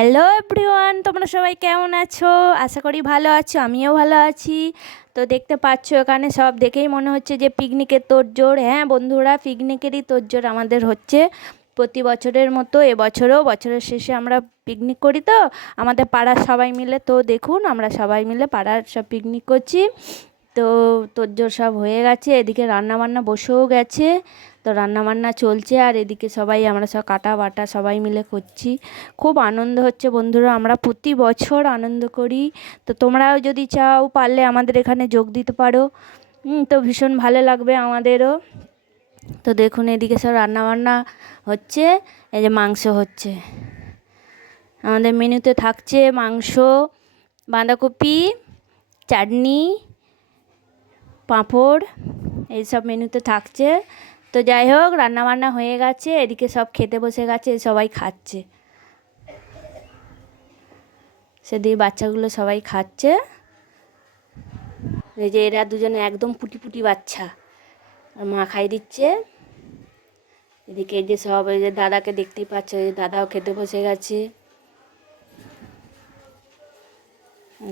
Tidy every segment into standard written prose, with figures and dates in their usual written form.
Hello everyone, তোমরা সবাই কেমন আছো? আশা করি ভালো আছো, আমিও ভালো আছি। তো দেখতে পাচ্ছ এখানে সব দেখেই মনে হচ্ছে যে পিকনিকের তোড়জোড়। হ্যাঁ বন্ধুরা, পিকনিকেরই তোড়জোড় আমাদের হচ্ছে প্রতি বছরের মতো। এবছরও বছরের শেষে আমরা পিকনিক করি, তো আমাদের পাড়ার সবাই মিলে। তো দেখুন আমরা সবাই মিলে পাড়ার সব পিকনিক করছি। তো তোড়জোড় সব হয়ে গেছে, এদিকে রান্নাবান্না বসেও গেছে। তো রান্নাবান্না চলছে আর এদিকে সবাই আমরা সব কাটা বাটা সবাই মিলে করছি। খুব আনন্দ হচ্ছে বন্ধুরা, আমরা প্রতি বছর আনন্দ করি। তো তোমরাও যদি চাও পারলে আমাদের এখানে যোগ দিতে পারো। তো ভীষণ ভালো লাগবে আমাদেরও। তো দেখুন এদিকে সব রান্নাবান্না হচ্ছে, এই যে মাংস হচ্ছে। আমাদের মেনুতে থাকছে মাংস, বাঁধাকপি, চাটনি, পাঁপড়, এইসব মেনুতে থাকছে। তো যাই হোক, রান্নাবান্না হয়ে গেছে, এদিকে সব খেতে বসে গেছে, সবাই খাচ্ছে। সেদিকে বাচ্চাগুলো সবাই খাচ্ছে। এই যে এরা দুজনে একদম পুটি পুটি বাচ্চা, আর মা খাই দিচ্ছে। এদিকে এই যে সব, এই যে দাদাকে দেখতেই পাচ্ছ, এই দাদাও খেতে বসে গেছে।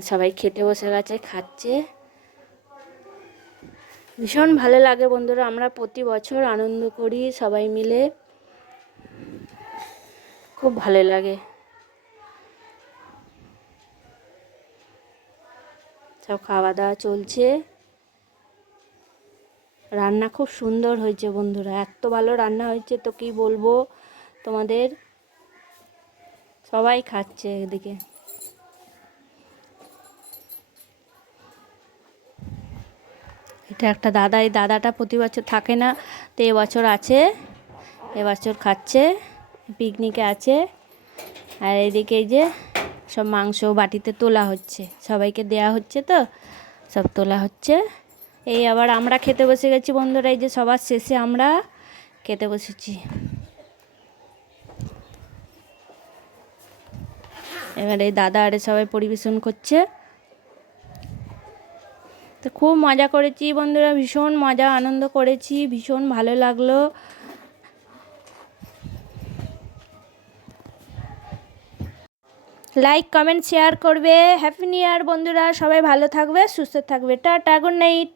সবাই খেতে বসে গেছে, খাচ্ছে। ভীষণ ভালো লাগে বন্ধুরা, আমরা প্রতি বছর আনন্দ করি সবাই মিলে, খুব ভালো লাগে। সব খাওয়া দাওয়া চলছে। রান্না খুব সুন্দর হয়েছে বন্ধুরা, এত ভালো রান্না হয়েছে তো কি বলবো তোমাদের। সবাই খাচ্ছে এদিকে। এটা একটা দাদা, এই দাদাটা প্রতি বছর থাকে না, তো এবছর আছে, এবছর খাচ্ছে, পিকনিকে আছে। আর এদিকে এই যে সব মাংস বাটিতে তোলা হচ্ছে, সবাইকে দেয়া হচ্ছে, তো সব তোলা হচ্ছে। এই আবার আমরা খেতে বসে গেছি বন্ধুরা, এই যে সবার শেষে আমরা খেতে বসেছি। এবার এই দাদা আরে সবাই পরিবেশন করছে। তো খুব মজা করেছি বন্ধুরা, ভীষণ মজা আনন্দ করেছি, ভীষণ ভালো লাগলো। লাইক কমেন্ট শেয়ার করবে। হ্যাপি নিউ ইয়ার বন্ধুরা, সবাই ভালো থাকবে, সুস্থ থাকবে। Tata, good night.